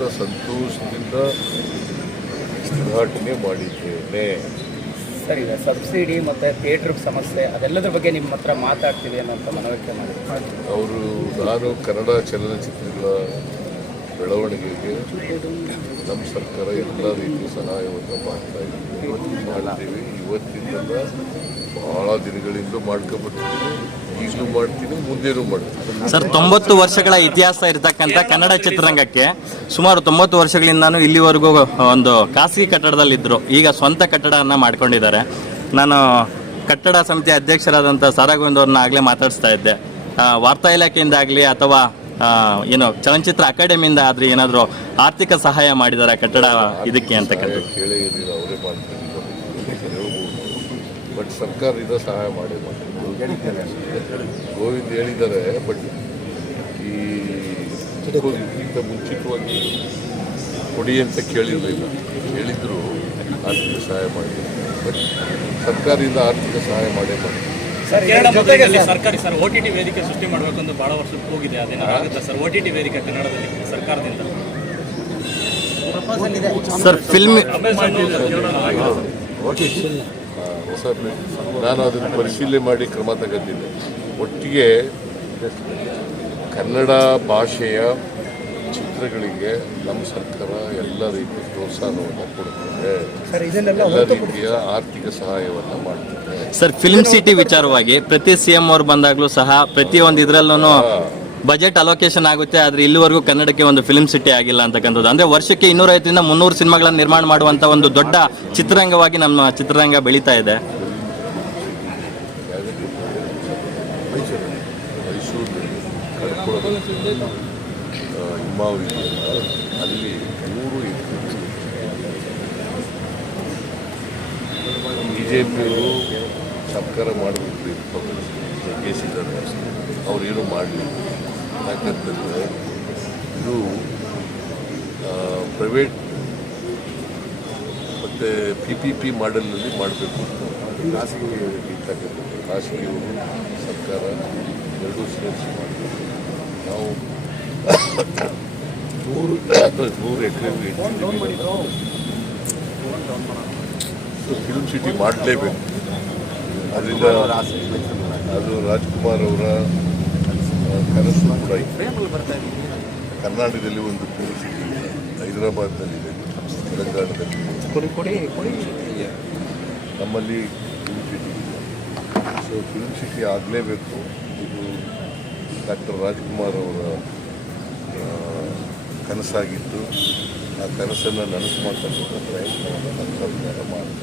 ಅತ್ಯಂತ ಸಂತೋಷದಿಂದ ಉದ್ಘಾಟನೆ ಮಾಡಿದ್ದೇನೆ. ಸರ್, ಈಗ ಸಬ್ಸಿಡಿ ಮತ್ತು ಥಿಯೇಟ್ರ್ ಸಮಸ್ಯೆ ಅದೆಲ್ಲದ್ರ ಬಗ್ಗೆ ನಿಮ್ಮ ಹತ್ರ ಮಾತಾಡ್ತೀವಿ ಅನ್ನೋಂಥ ಮನವರಿಕೆ ಮಾಡಿದ್ದಾರೆ. ನಾನು ಕನ್ನಡ ಚಲನಚಿತ್ರಗಳ ಬೆಳವಣಿಗೆಗೆ ನಮ್ಮ ಸರ್ಕಾರ ಎಲ್ಲ ರೀತಿಯ ಸಹಾಯವನ್ನು ಮಾಡ್ತೀವಿ. ಇವತ್ತಿನಿಂದ ಬಹಳ ದಿನಗಳಿಂದ ಮಾಡ್ಕೊಬಿಡ್ತೀವಿ, ಈಗಲೂ ಮಾಡ್ತೀನಿ, ಮುಂದೇನೂ ಮಾಡ್ತೀನಿ. ಸರ್, 90 ವರ್ಷಗಳ ಇತಿಹಾಸ ಇರತಕ್ಕಂಥ ಕನ್ನಡ ಚಿತ್ರರಂಗಕ್ಕೆ ಸುಮಾರು 90 ವರ್ಷಗಳಿಂದಾನು ಇಲ್ಲಿವರೆಗೂ ಒಂದು ಖಾಸಗಿ ಕಟ್ಟಡದಲ್ಲಿದ್ದರು. ಈಗ ಸ್ವಂತ ಕಟ್ಟಡವನ್ನು ಮಾಡ್ಕೊಂಡಿದ್ದಾರೆ. ನಾನು ಕಟ್ಟಡ ಸಮಿತಿ ಅಧ್ಯಕ್ಷರಾದಂಥ ಸಾರಾ ಗೋವಿಂದ್ ಅವ್ರನ್ನ ಆಗಲೇ ಮಾತಾಡಿಸ್ತಾ ಇದ್ದೆ. ವಾರ್ತಾ ಇಲಾಖೆಯಿಂದ ಆಗಲಿ ಅಥವಾ ಏನು ಚಲನಚಿತ್ರ ಅಕಾಡೆಮಿಯಿಂದ ಆದರೆ ಏನಾದರೂ ಆರ್ಥಿಕ ಸಹಾಯ ಮಾಡಿದ್ದಾರೆ ಕಟ್ಟಡ ಇದಕ್ಕೆ ಅಂತಕ್ಕಂಥ ಕೇಳೇ ಇರಲಿಲ್ಲ, ಅವರೇ ಮಾಡ್ತಾರೆ. ಬಟ್ ಸರ್ಕಾರದಿಂದ ಸಹಾಯ ಮಾಡಿ ಗೋವಿಂದ್ ಹೇಳಿದ್ದಾರೆ. ಬಟ್ ಇದಕ್ಕಿಂತ ಮುಂಚಿತವಾಗಿ ಕೊಡಿ ಅಂತ ಕೇಳಿರಲಿಲ್ಲ, ಹೇಳಿದ್ರು ಆರ್ಥಿಕ ಸಹಾಯ ಮಾಡಿದ್ದಾರೆ. ಬಟ್ ಸರ್ಕಾರದಿಂದ ಆರ್ಥಿಕ ಸಹಾಯ ಮಾಡೇ ಮಾಡಿ. ಸರ್ಕಾರಿ ಸರ್ OTT ವೇದಿಕೆ ಸೃಷ್ಟಿ ಮಾಡಬೇಕು ಅಂತ ಬಹಳ ವರ್ಷಕ್ಕೆ ಹೋಗಿದೆ. ಅದೇನಾಗುತ್ತೆ ಸರ್ OTT ವೇದಿಕೆ ಕನ್ನಡದಲ್ಲಿ ಸರ್ಕಾರದಿಂದ? ಸರ್, ಫಿಲ್ಮ್ ನಾನು ಅದನ್ನು ಪರಿಶೀಲನೆ ಮಾಡಿ ಕ್ರಮ ತಗೋತೀನಿ. ಒಟ್ಟಿಗೆ ಕನ್ನಡ ಭಾಷೆಯ ಚಿತ್ರಗಳಿಗೆ ನಮ್ಮ ಸರ್ಕಾರ ಎಲ್ಲ ರೀತಿಯ ಪ್ರೋತ್ಸಾಹವನ್ನು ಕೊಡುತ್ತದೆ, ಎಲ್ಲ ರೀತಿಯ ಆರ್ಥಿಕ ಸಹಾಯವನ್ನು ಮಾಡ್ತದೆ. ಸರ್, ಫಿಲ್ಮ್ ಸಿಟಿ ವಿಚಾರವಾಗಿ ಪ್ರತಿ CM ಅವ್ರು ಬಂದಾಗಲೂ ಸಹ ಪ್ರತಿಯೊಂದು ಇದರಲ್ಲೂ ಬಜೆಟ್ ಅಲೋಕೇಶನ್ ಆಗುತ್ತೆ, ಆದರೆ ಇಲ್ಲಿವರೆಗೂ ಕನ್ನಡಕ್ಕೆ ಒಂದು ಫಿಲ್ಮ್ ಸಿಟಿ ಆಗಿಲ್ಲ ಅಂತಕ್ಕಂಥದ್ದು. ಅಂದರೆ ವರ್ಷಕ್ಕೆ 250ರಿಂದ 300 ಸಿನಿಮಾಗಳನ್ನು ನಿರ್ಮಾಣ ಮಾಡುವಂಥ ಒಂದು ದೊಡ್ಡ ಚಿತ್ರರಂಗವಾಗಿ ನಮ್ಮ ಚಿತ್ರರಂಗ ಬೆಳೀತಾ ಇದೆ. ಮೈಸೂರು ಕಡ್ಕೊಳ್ಳೋದು ಹಿಮಾವಳಿ ಅಲ್ಲಿ 100 BJಪಿಯವರು ಸರ್ಕಾರ ಮಾಡಬೇಕು ಇರ್ತಾರೆ, ಜಗ್ಗಿಸಿದ್ದಾರೆ. ಅವ್ರೇನು ಮಾಡಲಿ. ಯಾಕಂತಂದರೆ ಇದು ಪ್ರೈವೇಟ್ ಮತ್ತು PPP ಮಾಡೆಲ್ನಲ್ಲಿ ಮಾಡಬೇಕು ಅಂತ ಖಾಸಗಿ ಇರ್ತಕ್ಕಂಥದ್ದು. ಖಾಸಗಿಯವರು ಸರ್ಕಾರ ಎರಡೂ ಸೇರಿಸಿ ಮಾಡಬೇಕು. ನಾವು 100 ಎಕರೆಗೂ ಹೆಚ್ಚು ಫಿಲ್ಮ್ ಸಿಟಿ ಮಾಡಲೇಬೇಕು. ಅದರಿಂದ ಅದು ರಾಜ್ಕುಮಾರ್ ಅವರ ಕನಸು ಕೂಡ ಇದೆ. ಕರ್ನಾಟಕದಲ್ಲಿ ಒಂದು ಫಿಲ್ಮ್ ಸಿಟಿ ಇದೆ, ಹೈದರಾಬಾದ್ನಲ್ಲಿದೆ, ತೆಲಂಗಾಣದಲ್ಲಿ, ನಮ್ಮಲ್ಲಿ ಫಿಲ್ಮ್ ಸಿಟಿ ಇದೆ. ಸೊ ಫಿಲ್ಮ್ ಸಿಟಿ ಆಗಲೇಬೇಕು. ಇದು ಡಾಕ್ಟರ್ ರಾಜ್ಕುಮಾರ್ ಅವರ ಕನಸಾಗಿದ್ದು, ಆ ಕನಸನ್ನು ನನಸು ಮಾಡ್ತಕ್ಕಂಥ ಪ್ರಯತ್ನವನ್ನು ನಮ್ಮ ಸರ್ಕಾರ ಮಾಡ್ತಾರೆ.